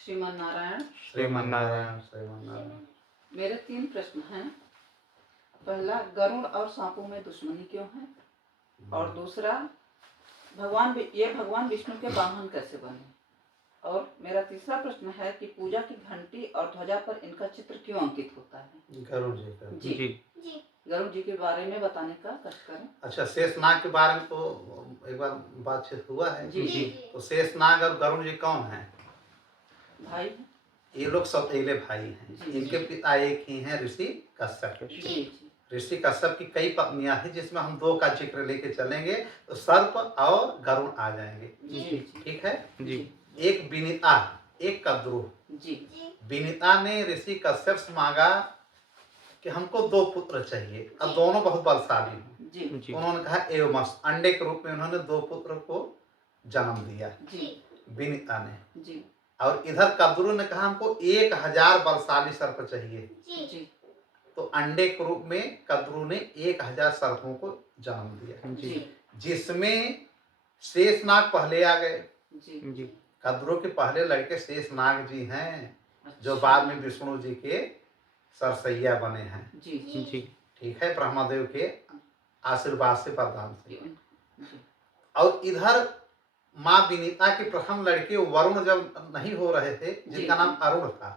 श्रीमान नारायण। श्रीमान नारायण। श्रीमान नारायण। मेरे 3 प्रश्न हैं। पहला, गरुड़ और सांपों में दुश्मनी क्यों है? और दूसरा, भगवान विष्णु के वाहन कैसे बने? और मेरा तीसरा प्रश्न है कि पूजा की घंटी और ध्वजा पर इनका चित्र क्यों अंकित होता है? गरुड़ जी का। जी। गरुड़ जी के बारे में बताने का कष्ट करें। अच्छा, शेषनाग के बारे में तो एक बार बातचीत हुआ है। जी। तो शेषनाग और गरुड़ जी कौन है? भाई। ये लोग सौतेले भाई हैं। इनके पिता एक ही हैं, ऋषि कश्यप। ऋषि कश्यप की कई पत्नियां थी, जिसमें हम 2 का जिक्र लेके चलेंगे तो सर्प और गरुड़ आ जाएंगे। ठीक है जी। एक विनीता, एक कद्रुह। जी। विनीता ने ऋषि कश्यप से मांगा कि हमको 2 पुत्र चाहिए और दोनों बहुत बलशाली हैं। जी। उन्होंने कहा एवमस, अंडे के रूप में उन्होंने 2 पुत्र को जन्म दिया। विनीता ने। जी। और इधर कद्रुह ने कहा हमको 1000 बलशाली सर्प चाहिए। जी। तो अंडे के रूप में कद्रुह ने 1000 सर्पों को जन्म दिया। जी। जिसमें शेषनाग पहले आ गए। जी। कद्रुह के पहले लड़के शेषनाग जी हैं, जो अच्छा। बाद में विष्णु जी के सरसैया बने हैं। जी। ठीक है, ब्रह्मदेव के आशीर्वाद से, वरदान से। और इधर माँ विनीता के प्रथम लड़के वरुण जब नहीं हो रहे थे, जिनका नाम अरुण था।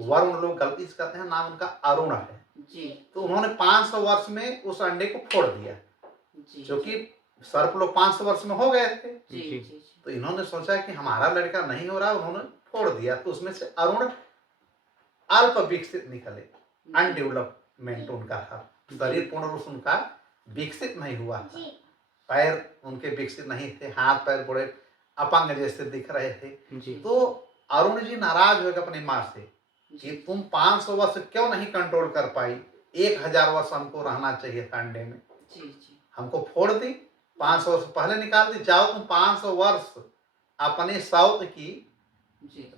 वरुण लोग गलती से कहते हैं, नाम उनका अरुण है। तो उन्होंने 500 वर्ष में उस अंडे को फोड़ दिया, क्योंकि सर्प लोग 500 वर्ष में हो गए थे। तो इन्होंने सोचा कि हमारा लड़का नहीं हो रहा, उन्होंने फोड़ दिया। तो उसमें से अरुण अल्प विकसित निकले, अनडेवलपमेंट उनका था, शरीर पूर्ण रूप उनका विकसित नहीं हुआ था। पैर उनके विकसित नहीं थे, हाथ पैर बड़े अपंग जैसे दिख रहे थे। तो अरुण जी नाराज हो गए अपनी माँ से कि तुम 500 वर्ष क्यों नहीं कंट्रोल कर पाई, 1000 वर्ष हमको रहना चाहिए था अंडे में। हमको फोड़ दी, 500 वर्ष पहले निकाल दी, जाओ तुम 500 वर्ष अपने सौत की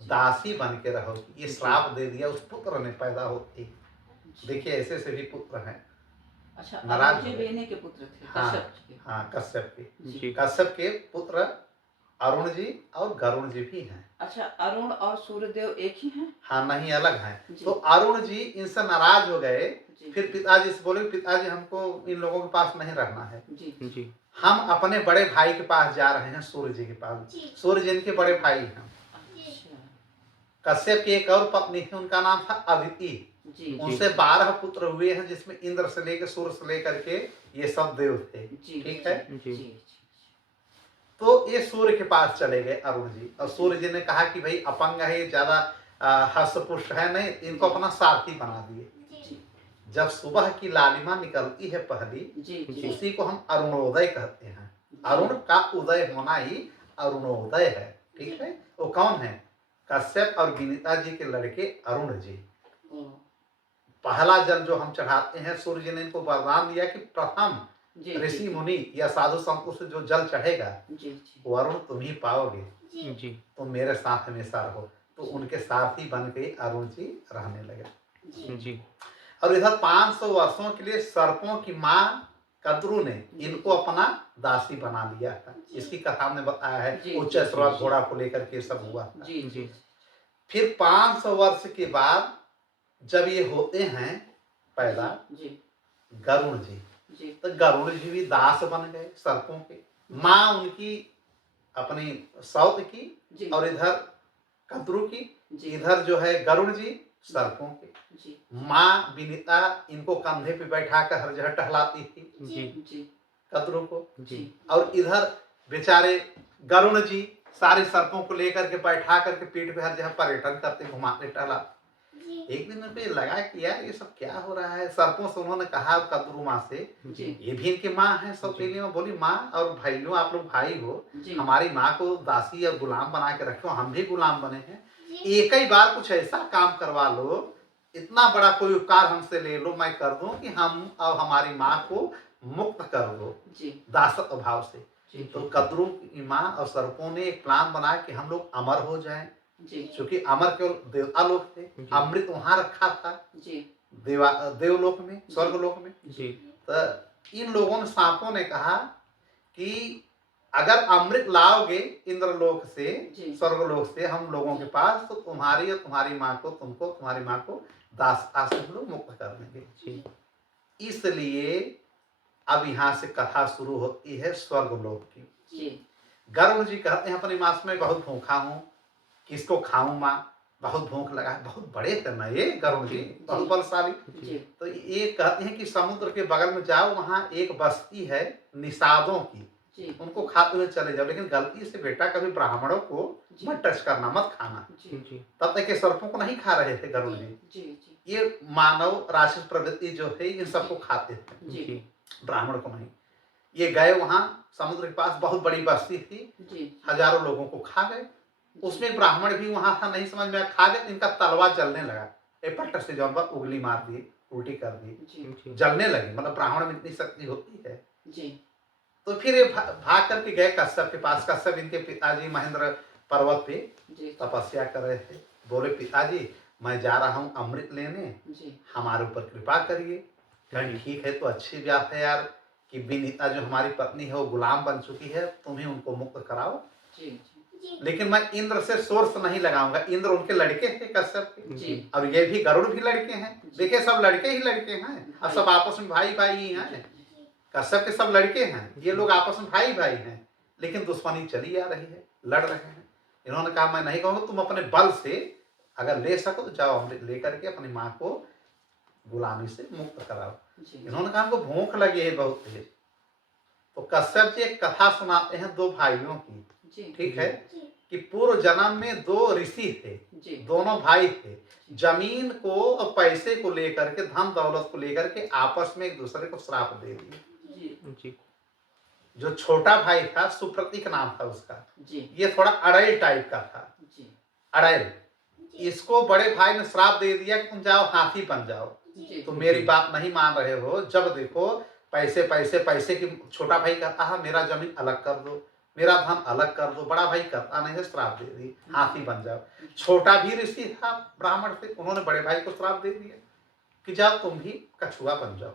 दासी बन के रहोगी। ये श्राप दे दिया उस पुत्र ने पैदा होते। देखिए ऐसे से भी पुत्र हैं। अच्छा, नाराज जी बेने के पुत्र थे। हाँ, कश्यप के। कश्यप के पुत्र अरुण जी और गरुड़ जी भी हैं। अच्छा, अरुण और सूर्यदेव एक ही हैं? हाँ, नहीं, अलग हैं। तो अरुण जी इनसे नाराज हो गए। फिर पिताजी से बोले, पिताजी हमको इन लोगों के पास नहीं रहना है। हम अपने बड़े भाई के पास जा रहे हैं, सूर्य जी के पास। सूर्य जी इनके बड़े भाई हैं। कश्यप की एक और पत्नी थी, उनका नाम था अदिति। उनसे 12 पुत्र हुए हैं, जिसमें इंद्र से लेकर सूर्य से लेकर के ये सब देव थे। ठीक है। तो ये सूर्य के पास चले गए अरुण जी, और सूर्य जी ने कहा कि भाई अपंग है, ज्यादा हस्तपुष्ट है नहीं, इनको अपना सारथी बना दिए। जब सुबह की लालिमा निकलती है पहली, उसी को हम अरुणोदय कहते हैं। अरुण का उदय होना ही अरुणोदय है। ठीक है। वो कौन है? कश्यप और विनीता जी के लड़के अरुण जी। पहला जल जो हम चढ़ाते हैं, सूर्य जी ने इनको वरदान दिया कि प्रथम ऋषि मुनि या साधु संतों से जो जल चढ़ेगा वो अरुण तुम ही पाओगे। तुम मेरे साथ हमेशा रहो। तो उनके साथ ही बन के अरुण जी रहने लगे। और इधर 500 वर्षों के लिए सर्पों की माँ कद्रुह ने इनको अपना दासी बना लिया था। इसकी कथा हमने बताया है, उच्च श्रवा घोड़ा को लेकर के सब हुआ था। फिर 500 वर्ष के बाद जब ये होते हैं पैदा गरुड़ जी, तो गरुड़ जी भी दास बन गए सर्पों के। माँ उनकी अपनी सौत की, और इधर कद्रुह की, इधर जो है गरुड़ जी सर्पों के। माँ विनीता इनको कंधे पे बैठा कर हर जगह टहलाती थी, कद्रुह को। और इधर बेचारे गरुड़ जी सारे सर्पों को लेकर के बैठा करके पीठ पे हर जगह पर्यटन करते, घुमाते, टहलाते। एक दिन उनको लगा कि यार ये सब क्या हो रहा है। सर्पों से उन्होंने कहा कद्रुह माँ से, ये भी इनकी माँ है सौतेली माँ। बोली माँ और भाइयों, आप लोग भाई हो, हमारी माँ को दासी और गुलाम बना के रखो, हम भी गुलाम बने हैं। एक ही बार कुछ ऐसा काम करवा लो, इतना बड़ा कोई उपकार हमसे ले लो, मैं कर दूं कि हम और हमारी माँ को मुक्त कर दो दासत्व भाव से। तो कद्रुह की माँ और सर्पों ने एक प्लान बनाया कि हम लोग अमर हो जाएं, क्योंकि अमर केवल देवता लोग थे। अमृत वहां रखा था देवलोक में, स्वर्ग लोक में। तो इन लोगों ने, सांपों ने कहा कि अगर अमृत लाओगे इंद्रलोक से, जी। स्वर्गलोक से हम लोगों के पास, तो तुम्हारी और तुम्हारी माँ को, तुमको, तुम्हारी माँ को दास आश्रम से लोग मुक्त कर देंगे। जी इसलिए अब यहाँ से कथा शुरू होती है स्वर्गलोक की। जी। गरुड़ जी कहते हैं अपनी माँ से मैं बहुत भूखा हूँ, किसको खाऊं माँ, बहुत भूख लगा है। बहुत बड़े थे ना ये गरुड़ जी, बहुत बलशाली। जी। तो ये कहते हैं कि समुद्र के बगल में जाओ, वहाँ एक बस्ती है निषादों की, जी। उनको खाते हुए चले जाओ, लेकिन गलती से बेटा कभी ब्राह्मणों को जी। मत टच करना, मत खाना। जी। जी तब तक के सर्पों को नहीं खा रहे थे गरुड़ जी, जी। जी। ये मानव राक्षस प्रवृत्ति जो है इन सबको खाते थे, जी। जी ब्राह्मण को नहीं। ये गए वहाँ समुद्र के पास, बहुत बड़ी बस्ती थी, जी। हजारों लोगों को खा गए। उसमें ब्राह्मण भी वहां था, नहीं समझ में आया, खा गए तो इनका तलवा जलने लगा, ए पट्ट से जौन पर उंगली मार दी, उल्टी कर दी, जी। जलने लगी। मतलब ब्राह्मण में इतनी शक्ति होती है। जी। तो फिर ये भाग करके गए कश्यप के पास। कश्यप इनके पिताजी महेंद्र पर्वत पे जी। तपस्या कर रहे थे। बोले पिताजी मैं जा रहा हूँ अमृत लेने, जी। हमारे ऊपर कृपा करिए। कहीं ठीक है, तो अच्छी बात है यार कि विनीता जो हमारी पत्नी है वो गुलाम बन चुकी है, तुम्हें उनको मुक्त कराओ। जी। लेकिन मैं इंद्र से सोर्स नहीं लगाऊंगा। इंद्र उनके लड़के थे कश्यप के, जी। और ये भी गरुड़ भी लड़के हैं। देखिए सब लड़के ही लड़के हैं, और सब आपस में भाई भाई ही हैं। कश्यप के सब लड़के हैं, ये लोग आपस में भाई भाई हैं, लेकिन दुश्मनी चली आ रही है, लड़ रहे हैं। इन्होंने कहा मैं नहीं कहूँगा, तुम अपने बल से अगर ले सको तो जाओ, अमृत लेकर के अपनी माँ को गुलामी से मुक्त कराओ। इन्होंने कहा हमको भूख लगी है बहुत तेज। तो कश्यप जी एक कथा सुनाते हैं दो भाइयों की, ठीक है, कि पूर्व जन्म में दो ऋषि थे, दोनों भाई थे। जमीन को और पैसे को लेकर के, धन दौलत को लेकर के आपस में एक दूसरे को श्राप दे दिए। जी जो छोटा भाई था, सुप्रतीक नाम था उसका, जी। ये थोड़ा अड़ैल टाइप का था, जी। अड़ैल। इसको बड़े भाई ने श्राप दे दिया कि तुम जाओ हाथी बन जाओ, जी। तुम मेरी बात नहीं मान रहे हो, जब देखो पैसे पैसे पैसे की। छोटा भाई कहता है मेरा जमीन अलग कर दो, मेरा धन अलग कर दो। बड़ा भाई कहता नहीं है, श्राप दे दी हाथी बन जाओ। छोटा भी ऋषि था ब्राह्मण से, उन्होंने बड़े भाई को श्राप दे दिया कि जाओ तुम भी कछुआ बन जाओ।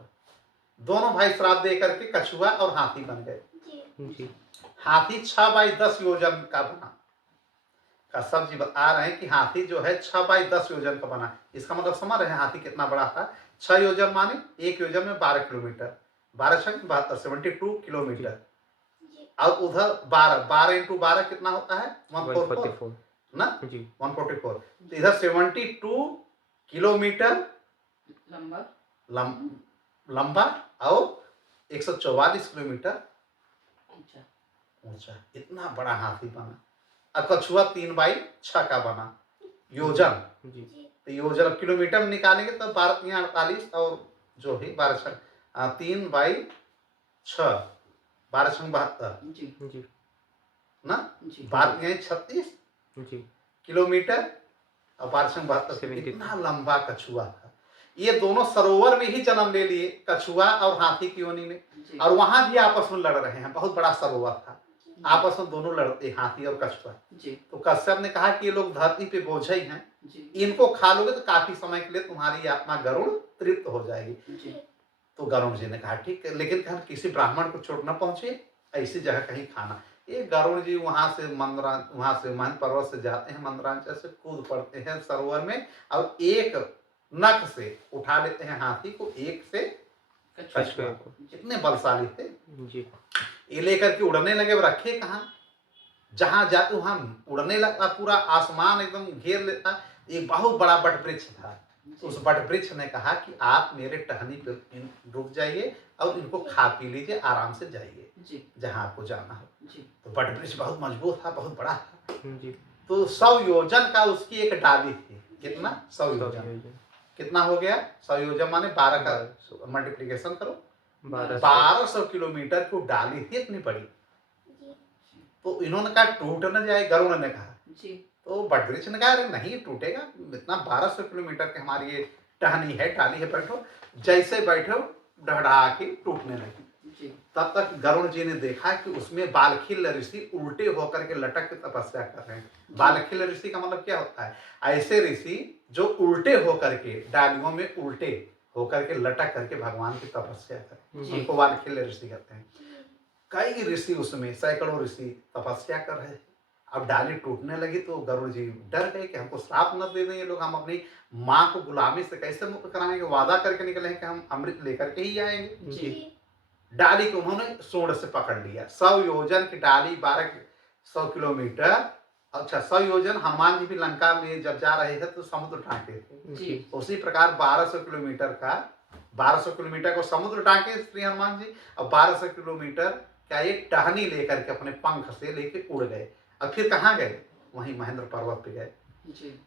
दोनों भाई श्राप दे करके कछुआ और हाथी बन गए। जी हाथी 6 बाई 10 योजन का बना। कश्यप जी बता रहे हैं कि हाथी जो है 6 बाई 10 योजन का बना। इसका मतलब समझ रहे हैं हाथी कितना बड़ा था। 6 योजन माने 1 योजन में 12 किलोमीटर, 12 6 72 72 किलोमीटर। और उधर 12 इंटू 12 कितना होता है 144 ना, 144। तो इधर 72 किलोमीटर लंबा और 144 किलोमीटर ऊंचा। इतना बड़ा हाथी बना। और कछुआ 3 बाई 6 का बना योजन। तो योजन किलोमीटर में निकालेंगे तो 12 3 48 और जो है 12 6 3 बाई 6 12 6 72 ना, 12 36 किलोमीटर और 12 6 72। इतना लंबा कछुआ था। ये दोनों सरोवर में ही जन्म ले लिए, कछुआ और हाथी की योनि में, और वहां भी आपस में लड़ रहे हैं। बहुत बड़ा सरोवर था, आपस में दोनों लड़ते, हाथी और कछुआ। तो कश्यप ने कहा कि ये लोग धरती पे बोझ ही हैं, इनको खा लोगे तो काफी समय के लिए तुम्हारी आत्मा गरुड़ तृप्त हो जाएगी। तो गरुड़ जी ने कहा ठीक है, लेकिन कहा किसी ब्राह्मण को चोट न पहुंचे, ऐसी जगह कहीं खाना। ये गरुड़ जी वहां से महन पर्वत से जाते हैं, मंदरांचल से कूद पड़ते हैं सरोवर में, और एक नख से उठा लेते हैं हाथी को, एक से कछुआ को। कितने बलशाली थे। ये लेकर के उड़ने लगे। रखे कहाँ, जहां जाते वहां उड़ने लगा, पूरा आसमान एकदम घेर लेता। एक बहुत बड़ा बट वृक्ष था, उस बट वृक्ष ने कहा कि आप मेरे टहनी पे रुक जाइए और इनको खा पी लीजिए, आराम से जाइए जहां आपको जाना हो। तो बट वृक्ष बहुत मजबूत था, बहुत बड़ा था। तो 100 योजन का उसकी एक डाली थी। कितना? 100 योजन। कितना हो गया? 100 योजन माने 12 का मल्टीप्लीकेशन करो, 1200 किलोमीटर की डाली थी, इतनी बड़ी। तो इन्होंने कहा टूट न जाए, गरुड़ ने कहा। तो बटवृक्ष ने कहा अरे नहीं टूटेगा, इतना 1200 किलोमीटर की हमारी ये टहनी है, डाली है, बैठो। जैसे बैठो डढ़ा के टूटने लगी। तब तक गरुड़ जी ने देखा कि उसमें बालखिल ऋषि उल्टे होकर के लटक के तपस्या कर रहे हैं। बालखिल ऋषि का मतलब क्या होता है? ऐसे ऋषि जो उल्टे होकर के, डालियों में उल्टे होकर के लटक करके भगवान की तपस्या करें, उनको बालखिल ऋषि कहते हैं। कई ऋषि उसमें, सैकड़ों ऋषि तपस्या कर रहे थे। अब डाली टूटने लगी तो गरुड़ जी डर गए कि हमको श्राप न दे दें ये लोग, हम अपनी माँ को गुलामी से कैसे मुक्त कराएंगे। वादा करके निकले हैं कि हम अमृत लेकर के ही आएंगे। जी डाली को उन्होंने सूंड से पकड़ लिया। 100 योजन की डाली, 1200 किलोमीटर। अच्छा, 100 योजन, हनुमान जी भी लंका में जब जा रहे थे तो समुद्र टाँके थे। जी उसी प्रकार 1200 किलोमीटर का, 1200 किलोमीटर को समुद्र टाँके श्री हनुमान जी, और 1200 किलोमीटर क्या एक टहनी लेकर के अपने पंख से लेके उड़ गए। अब फिर कहाँ गए? वहीं महेंद्र पर्वत पे गए। जी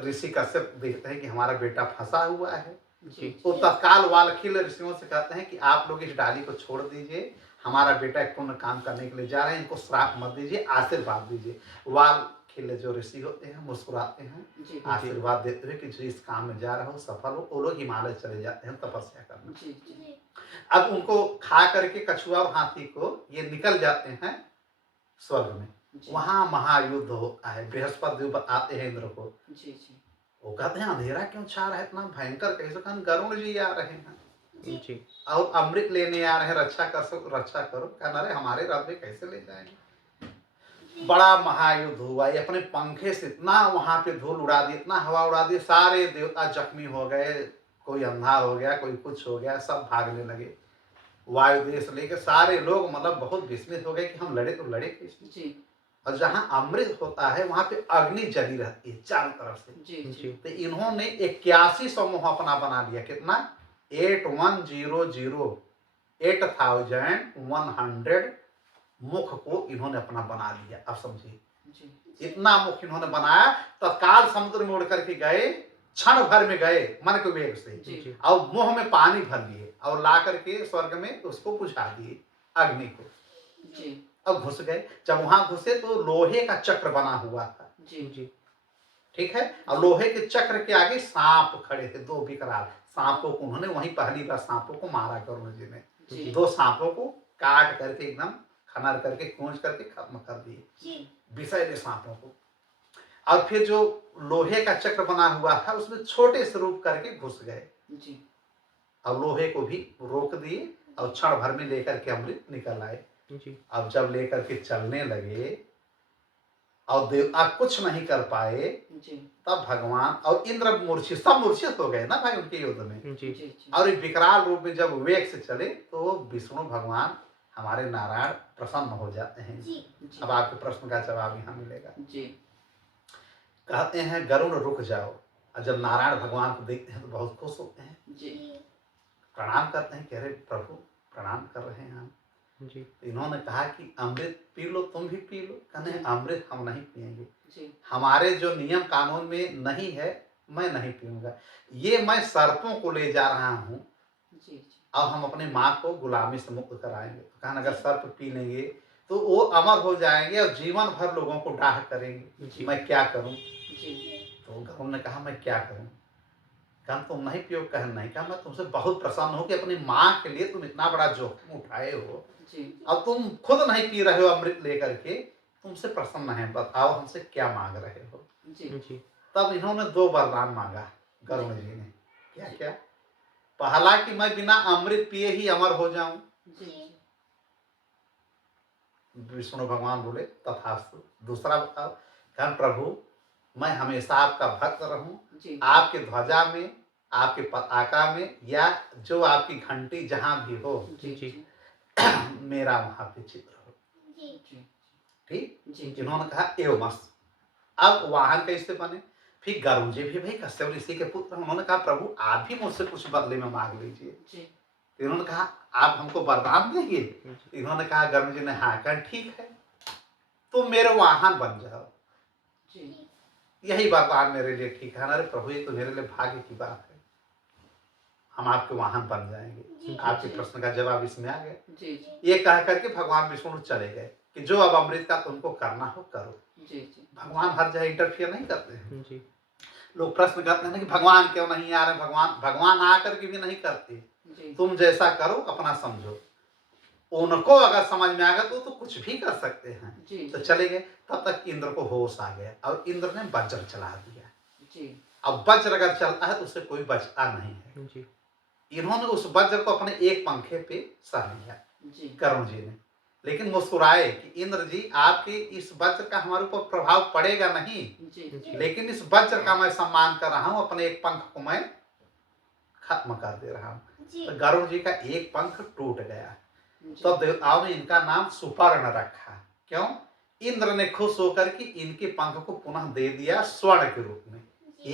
ऋषि कश्यप देखते हैं कि हमारा बेटा फंसा हुआ है। जी तो तत्काल वाल्खील ऋषियों से कहते हैं कि आप लोग इस डाली को छोड़ दीजिए, हमारा बेटा एक पुण्य काम करने के लिए जा रहे हैं, इनको श्राप मत दीजिए, आशीर्वाद दीजिए। वाल्खील जो ऋषि होते हैं मुस्कुराते हैं, जी आशीर्वाद देते हुए कि जो इस काम में जा रहा हो सफल हो। वो लोग हिमालय चले जाते हैं तपस्या करने। जी जी अब उनको खा करके कछुआ और हाथी को ये निकल जाते हैं स्वर्ग में। जी वहां महायुद्ध होता है। बृहस्पति देव बताते हैं इंद्र को, जी जी वो कहते हैं अंधेरा क्यों छा रहा है इतना भयंकर, कैसे? कहन गरुड़ जी आ रहे हैं जी और अमृत लेने आ रहे हैं, रक्षा करो। कहना अरे हमारे रथ में कैसे ले जाएंगे। बड़ा महायुद्ध हुआ। ये अपने पंखे से इतना वहां पे धूल उड़ा दी, इतना हवा उड़ा दी, सारे देवता जख्मी हो गए। कोई अंधा हो गया, कोई कुछ हो गया, सब भागने लगे। वायुदेव से लेकर सारे लोग मतलब बहुत विस्मित हो गए कि हम लड़े तो लड़े कैसे। जी और जहां अमृत होता है वहां पे अग्नि जली रहती है चारों तरफ से। जी जी तो इन्होंने 81 समूह अपना बना लिया। कितना? 8100 मुख को इन्होंने अपना बना लिया। अब समझिए, जी इतना मुख इन्होंने बनाया, तत्काल समुद्र में उड़ करके गए, क्षण भर में गए मन के वेग से, जी और मुंह में पानी भर लिए और ला करके स्वर्ग में उसको बुझा दिए अग्नि को। जी अब घुस गए। जब वहां घुसे तो लोहे का चक्र बना हुआ था, जी जी ठीक है। और लोहे के चक्र के आगे सांप खड़े थे, 2 विकराल सांपों को उन्होंने वहीं पहली बार सांपों को मारा गरुड़ जी ने। जी 2 सांपों को काट करके एकदम खनर करके खोज करके खत्म कर दिए, विषैले सांपों को। और फिर जो लोहे का चक्र बना हुआ था उसमें छोटे स्वरूप करके घुस गए जी और लोहे को भी रोक दिए और क्षण भर में लेकर के अमृत निकल आए। जी अब जब लेकर के चलने लगे और देवता कुछ नहीं कर पाए, जी तब भगवान और इंद्र मूर्छित, सब मूर्छित हो गए ना भाई उनके युद्ध में। जी जी और एक विकराल रूप में जब वेग से चले तो विष्णु भगवान हमारे नारायण प्रसन्न हो जाते हैं। अब आपके प्रश्न का जवाब यहाँ मिलेगा। जी कहते हैं गरुड़ रुक जाओ। और जब नारायण भगवान को देखते हैं तो बहुत खुश होते हैं, जी प्रणाम करते हैं कि अरे प्रभु प्रणाम कर रहे हैं हम। जी इन्होंने कहा कि अमृत पी लो, तुम भी पी लो। कहने अमृत हम नहीं पिएंगे, जी हमारे जो नियम कानून में नहीं है, मैं नहीं पीऊंगा। ये मैं सर्पों को ले जा रहा हूँ जी और हम अपनी माँ को गुलामी से मुक्त कराएंगे। तो कहना अगर सर्प पी लेंगे तो वो अमर हो जाएंगे और जीवन भर लोगों को डाह करेंगे, मैं क्या करूं। जी तो गरुड़ ने कहा मैं क्या करूं। कहा तुम नहीं पियो। कहा नहीं। कहा मैं तुमसे बहुत प्रसन्न हूं कि अपनी माँ के लिए तुम इतना बड़ा जोखिम उठाए हो जी और तुम खुद नहीं पी रहे हो अमृत लेकर के, तुमसे प्रसन्न है, बताओ हमसे क्या मांग रहे हो। जी जी तब इन्होंने 2 वरदान मांगा गरुड़ जी ने। क्या क्या? पहला कि मैं बिना अमृत पिए ही अमर हो जाऊं। जी विष्णु भगवान बोले तथास्तु। दूसरा बताओ। कहा प्रभु मैं हमेशा आपका भक्त रहूं, जी आपके ध्वजा में, आपके पताका में, या जो आपकी घंटी जहां भी हो जी जी मेरा वहां पे चित्र हो। जी ठीक। जी इन्होंने कहा एवं मस्त। अब वाहन कैसे बने? फिर गरुड़ जी भी भाई कश्यप ऋषि के पुत्र, उन्होंने कहा प्रभु आप भी मुझसे कुछ बदले में मांग लीजिए। जी इन्होंने कहा आप हमको वरदान देंगे? इन्होंने कहा गरुड़ जी ने हाँ कहा ठीक है, तुम मेरे वाहन बन जाओ। जी यही वरदान मेरे लिए ठीक है। अरे प्रभु ये तो मेरे लिए भाग्य की बात है, हम आपके वाहन बन जाएंगे। आपके प्रश्न का जवाब इसमें आ गया। जी ये कह करके भगवान विष्णु चले गए कि जो अब अमृत का तुमको करना हो करो। जी जी भगवान हर जगह इंटरफियर नहीं करते हैं। जी लोग प्रश्न करते हैं कि भगवान क्यों नहीं आ रहे। भगवान आकर के भी नहीं करते। जी तुम जैसा करो अपना समझो। उनको अगर समझ में आ गया तो कुछ भी कर सकते हैं। जी तो चले गए। तब तक इंद्र को होश आ गया और इंद्र ने वज्र चला दिया। जी अब वज्र अगर चलता है तो उससे कोई बचता नहीं है। जी इन्होंने उस वज्र को अपने एक पंखे पे सह लिया जी गरुड़ जी ने। लेकिन मुस्कुराए कि इंद्र जी आपके इस वज्र का हमारे ऊपर प्रभाव पड़ेगा नहीं, जी लेकिन इस वज्र का मैं सम्मान कर रहा हूं, अपने एक पंख को मैं खत्म कर दे रहा हूं। तो गरुड़ जी का एक पंख टूट गया। तो देवताओं ने इनका नाम सुपर्ण रखा। क्यों? इंद्र ने खुश होकर के इनके पंख को पुनः दे दिया स्वर्ण के रूप में।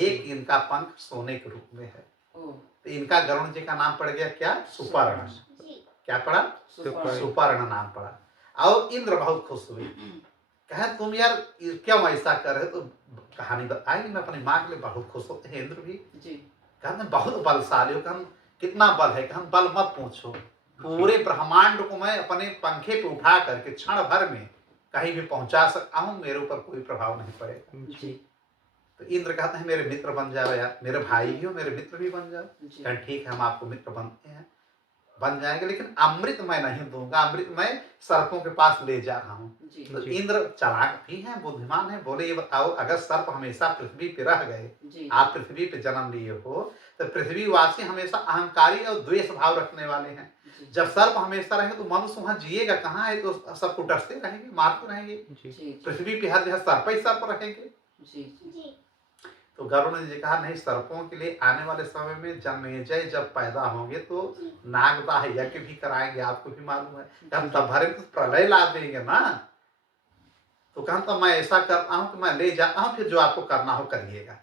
एक इनका पंख सोने के रूप में है, तो इनका गरुड़ जी का नाम पड़ गया क्या? सुपर्ण। क्या पड़ा? सुपर्ण नाम पड़ा। और इंद्र बहुत खुश हुए, कहे तुम यार क्यों ऐसा कर रहे? तो कहानी बताएगी, मैं अपनी माँ के लिए बहुत खुश होते हैं इंद्र भी। कहते बहुत बलशाली हो। कहन कितना बल है? कहन बल मत पूछो, पूरे ब्रह्मांड को मैं अपने पंखे पे उठा करके क्षण भर में कहीं भी पहुंचा सकता हूं, मेरे ऊपर कोई प्रभाव नहीं पड़ेगा। तो इंद्र कहते हैं मेरे मित्र बन जाओ यार, मेरे भाई भी हो, मेरे मित्र भी बन जाओ। कहन ठीक है, हम आपको मित्र बनते हैं, बन जाएंगे, लेकिन अमृत मैं नहीं दूंगा, अमृत मैं सर्पों के पास ले जा रहा हूँ। तो इंद्र चालाक भी है, बुद्धिमान है। बोले ये बताओ, अगर सर्प हमेशा पृथ्वी पे रह गए, आप पृथ्वी पे जन्म लिए हो, तो पृथ्वीवासी हमेशा अहंकारी और द्वेष भाव रखने वाले हैं। जब सर्प हमेशा रहेंगे तो मनुष्य वहां जिएगा कहाँ है? तो सबको डरते रहेंगे, मारते रहेंगे। पृथ्वी पे हर जगह सर्प ही सर्प रहेंगे। तो गरुड़ ने कहा नहीं, सर्पों के लिए आने वाले समय में जन्मेजय जब पैदा होंगे तो नागदाह यज्ञ भी कराएंगे, आपको भी मालूम है। तब भरे तो प्रलय ला देंगे ना। तो कहा तो मैं ऐसा करता हूँ कि मैं ले जाता हूँ, फिर जो आपको करना हो करिएगा।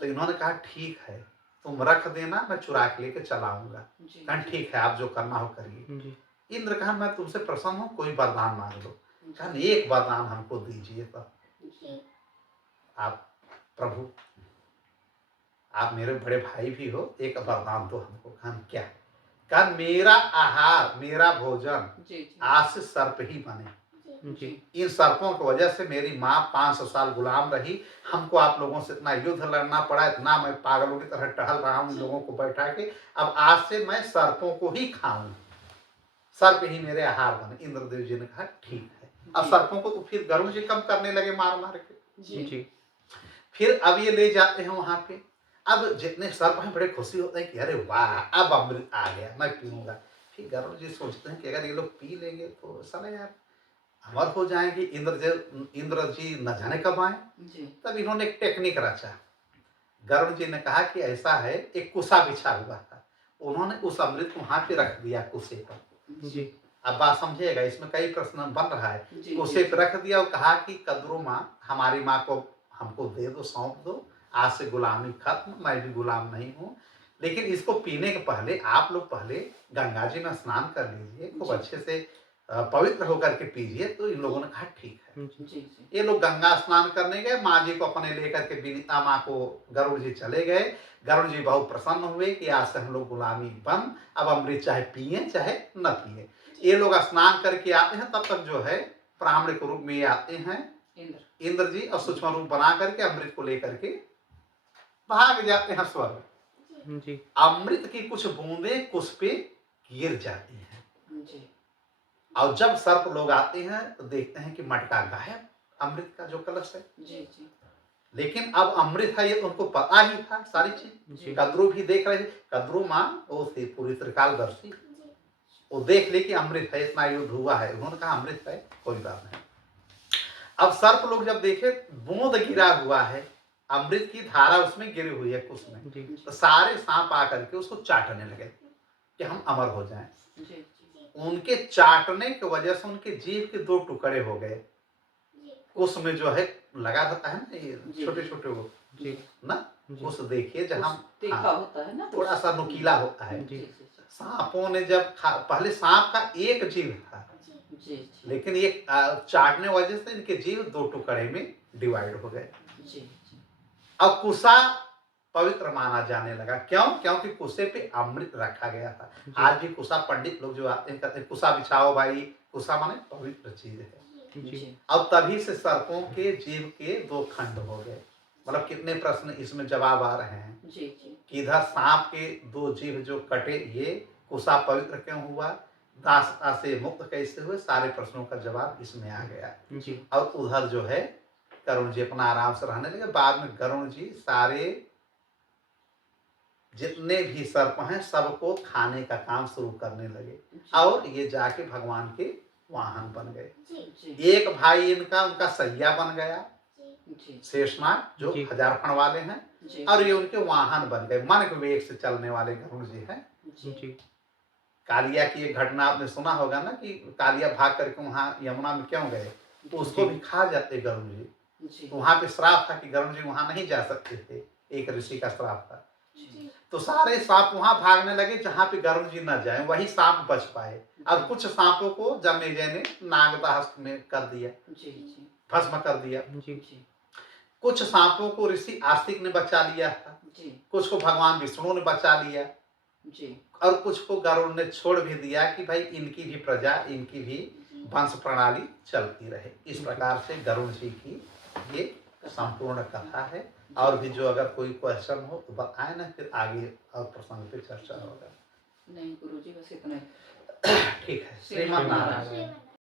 तो इन्होंने कहा ठीक है, तुम रख देना, मैं चुरा के लेके चलाऊंगा। कहा ठीक है, आप जो करना हो करिए। इंद्र कहा मैं तुमसे प्रसन्न हूँ, कोई वरदान मांग लो। कहा एक वरदान हमको दीजिए। तब आप प्रभु, आप मेरे बड़े भाई भी हो, एक वरदान दो हमको। कहा क्या? कहा मेरा आहार, मेरा भोजन आज से सर्प ही बने। इन सर्पों की वजह से मेरी माँ 500 साल गुलाम रही, हमको आप लोगों से इतना युद्ध लड़ना पड़ा, इतना मैं पागलों की तरह टहल रहा हूँ लोगों को बैठा के। अब आज से मैं सर्पों को ही खाऊं, सर्प ही मेरे आहार बने। इंद्रदेव जी ने कहा ठीक है। अब सर्पों को तो फिर गरुड़ जी कम करने लगे, मार मार के। फिर अब ये ले जाते हैं वहां पे। अब जितने सर्प हैं बड़े खुशी होते हैं कि अरे वाह, अब अमृत आ गया, मैं पीऊंगा। फिर गरुड़ जी सोचते हैं कि अगर ये लोग पी लेंगे तो साला यार अमर हो जाएंगे, इंद्र जी न जाने कब आए। तब इन्होंने एक टेक्निक रचा। गरुड़ जी ने कहा कि ऐसा है, एक कुसा बिछा हुआ था, उन्होंने उस अमृत को वहां पे रख दिया कुसे पर। अब बात समझिएगा, इसमें कई प्रश्न बन रहा है। कुसे पे रख दिया और कहा कि कद्रू माँ, हमारी माँ को हमको दे दो, सौंप दो, आज से गुलामी खत्म, मैं भी गुलाम नहीं हूँ। लेकिन इसको पीने के पहले आप लोग पहले गंगा जी में स्नान कर लीजिए, खूब अच्छे से पवित्र होकर के पीजिए। तो इन लोगों ने कहा ठीक है। ये लोग गंगा स्नान करने गए, माँ जी को अपने लेकर के विनीता माँ को गरुड़ जी चले गए। गरुड़ जी बहुत प्रसन्न हुए कि आज से हम लोग गुलामी बंद, अब अमृत चाहे पिए चाहे न पिए। ये लोग स्नान करके आते हैं, तब तक जो है ब्राह्मण के रूप में ये आते हैं इंद्र जी, और सूक्ष्म रूप बना करके अमृत को लेकर के भाग जाते हैं स्वर्ग। अमृत की कुछ बूंदे कुछ पे गिर जाती हैं। और जब सर्प लोग आते हैं तो देखते हैं कि मटका गायब, अमृत का जो कलश है। लेकिन अब अमृत है ये तो उनको पता ही था सारी चीज। कद्रू भी देख रहे थे, कद्रू माँ वो थी पूरी त्रिकालदर्शी, वो देख ले कि अमृत है, इतना युद्ध हुआ है, उन्होंने कहा अमृत है, कोई बात नहीं। अब सर्प लोग जब देखे बूंद गिरा हुआ है, अमृत की धारा उसमें गिरी हुई है कुछ में, तो सारे सांप आकर के उसको चाटने लगे कि हम अमर हो जाएं। उनके चाटने की वजह से उनके जीभ के 2 टुकड़े हो गए। उसमें जो है लगा रहता है ना ये छोटे छोटे वो ना, उस देखिए जहाँ होता है ना, थोड़ा सा नुकीला होता है। सांपों ने जब पहले सांप का एक जीभ था, लेकिन ये चाटने वजह से इनके जीव 2 टुकड़े में डिवाइड हो गए। अब कुसा पवित्र माना जाने लगा। क्यों? क्योंकि कुसे पे अमृत रखा गया था। आज भी कुसा पंडित लोग जो आते हैं कहते हैं कुसा बिछाओ भाई, कुसा माने पवित्र चीज है। अब तभी से सर्पों के जीव के 2 खंड हो गए। मतलब कितने प्रश्न इसमें जवाब आ रहे हैं कि इधर सांप के 2 जीव जो कटे, ये कुसा पवित्र क्यों हुआ, दासता से मुक्त कैसे हुए, सारे प्रश्नों का जवाब इसमें आ गया। और उधर जो है गरुड़ जी अपना आराम से रहने लगे। बाद में गरुड़ जी सारे जितने भी सर्प हैं सबको खाने का काम शुरू करने लगे, और ये जाके भगवान के वाहन बन गए। जी एक भाई इनका उनका सैया बन गया, जी शेषनाग जो जी। हजार फण वाले हैं, जी और ये उनके वाहन बन गए, मन के वेग से चलने वाले गरुड़ जी हैं। जी जी। कालिया की एक घटना आपने सुना होगा ना कि कालिया भाग करके वहां यमुना में क्यों गए, तो उसको भी खा जाते गरुड़ जी। जी तो वहां पे श्राप था कि गरुड़ जी वहां नहीं जा सकते थे, एक ऋषि का श्राप था। जी तो सारे सांप वहां भागने लगे जहां पे गरुड़ जी न जाए, वही सांप बच पाए। अब कुछ सांपों को जमेजय ने नागदाहस्त में कर दिया, जी जी भस्म कर दिया। जी। जी कुछ सांपों को ऋषि आस्तिक ने बचा लिया था, जी कुछ को भगवान विष्णु ने बचा लिया, जी और कुछ को गरुड़ ने छोड़ भी दिया कि भाई इनकी भी प्रजा, इनकी भी वंश प्रणाली चलती रहे। इस प्रकार से गरुड़ जी की ये संपूर्ण कथा है। और भी जो अगर कोई क्वेश्चन हो तो बताएं ना, फिर आगे और प्रसंग पे चर्चा होगा। नहीं गुरुजी बस इतना ही। ठीक है। श्रीमन श्रीमन नारायण। नारायण।